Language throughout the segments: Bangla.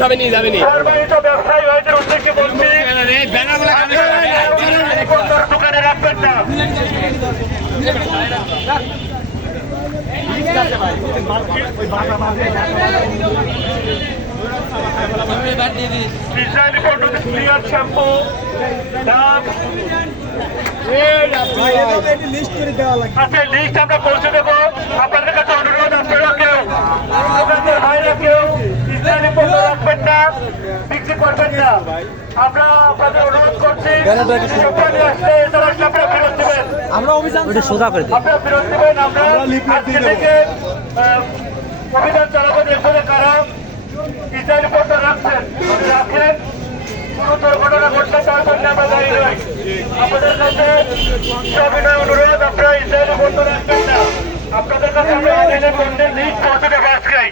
সবাই নিয়ে যাবেনি ব্যবসায়ী ভাইদের উদ্দেশ্যে বলছি দোকানে রাখবেন না। শ্যাম্পু আচ্ছা লিস্ট আমরা পৌঁছে দেবো। আপনাদের কাছে অনুরোধ আপনারা কেউ ইসরায়েলি পণ্য রাখবেন না, বিক্রি করবেন না। আমরা আপনাদের অনুরোধ করছি আপনারা ফেরত দেবেন। আপনারা ফেরত দেবেন। আমরা আজকে থেকে অভিযান চালাবো, দেখবো কারা ইসরায়েলি পণ্য রাখছেন রাখেন। কোনো দুর্ঘটনা ঘটলে তার জন্য আমরা দায়ী নই। আপনাদের কাছে সবিনয় অনুরোধ, আপনারা ইসরায়েলি পণ্য রাখবেন না। আপনাদের কাছে আমরা ইসরায়েলি পণ্যের লিস্ট পৌঁছে দেবো আজকেই।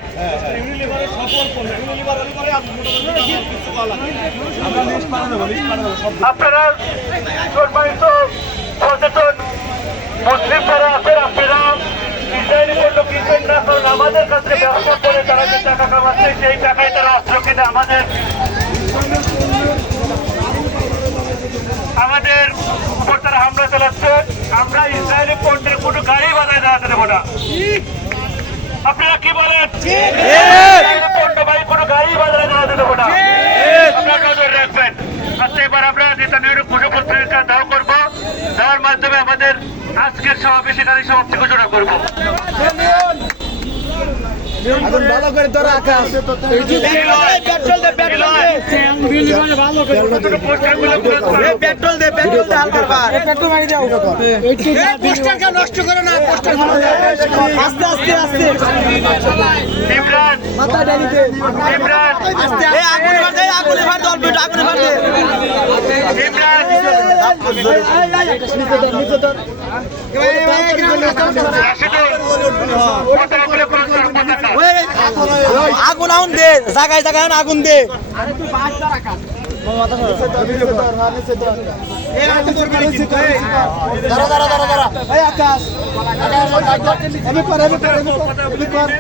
আপনারা সম্মানিত সচেতন মুসলিম যারা আছেন, আপনারা ইসরায়েলি পণ্য কিনবেন না, কারণ আমাদের কাছে ব্যবসা করে তারা যে টাকা কামাচ্ছে সেই টাকায় তারা অস্ত্র কিনে আমাদের উপর তারা হামলা চালাচ্ছে। আমরা ইসরায়েলি পণ্যের কোনো গাড়ি বাজায় দাঁড়াতে দেবো না। আপনারা কি বলেন? পণ্য ভাই কোনো গাড়ি বাজারে দাঁড়াতে দেবো না। আপনারা নজর রাখবেন। আচ্ছা, এবার আমরা নেতানিয়াহু ঘোষণাপত্রিকা দাও করবো, দেওয়ার মাধ্যমে আমাদের আজকের সমাবেশে গাড়ি সমাপ্তি ঘোষণা করবো। ভালো করে তোরা আকাশ পেট্রোল দে নষ্ট করে না, আস্তে আস্তে আস্তে মাথা ডালিতে আগুনে ভার আগুন আগুন দে, জায়গায় জায়গায় আগুন দে।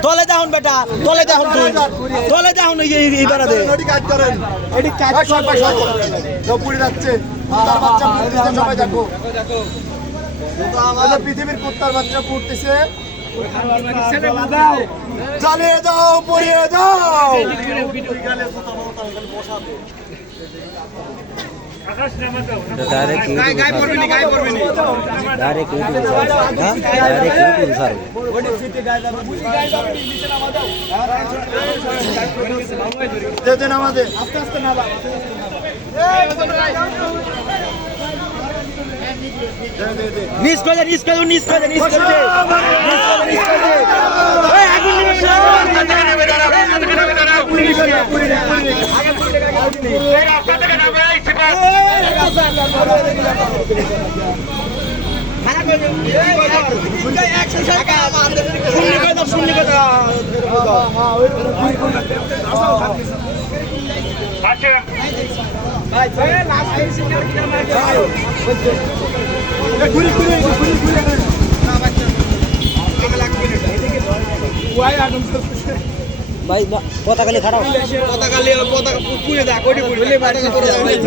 তলে দেখুন বেটা, তলে দেখুন, তলে দেখুন পৃথিবীর কুত্তার বাচ্চা পড়তেছে। চালিয়ে যাও, পড়িয়ে যাও। আমাদের আস্তে আস্তে না নিস করে নিস করে নিস করে নিস করে দে, নিস করে নিস করে দে। ওই আগুন নিবে না, ভাই পতাকালে খাড়াও,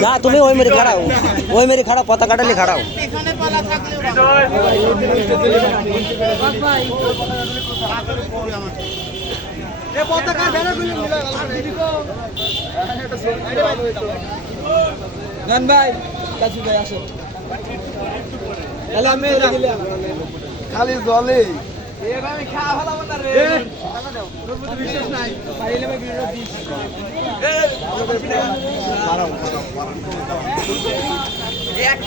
না তুমি ওই মেরে খাড়াও, ওই মেরে খাড়াও, পতাকাটা নিয়ে খাড়াও। গান ভাই কাশি ভাই আসো, খালি জলে বিশ্বাস নাই পাইলে দেখ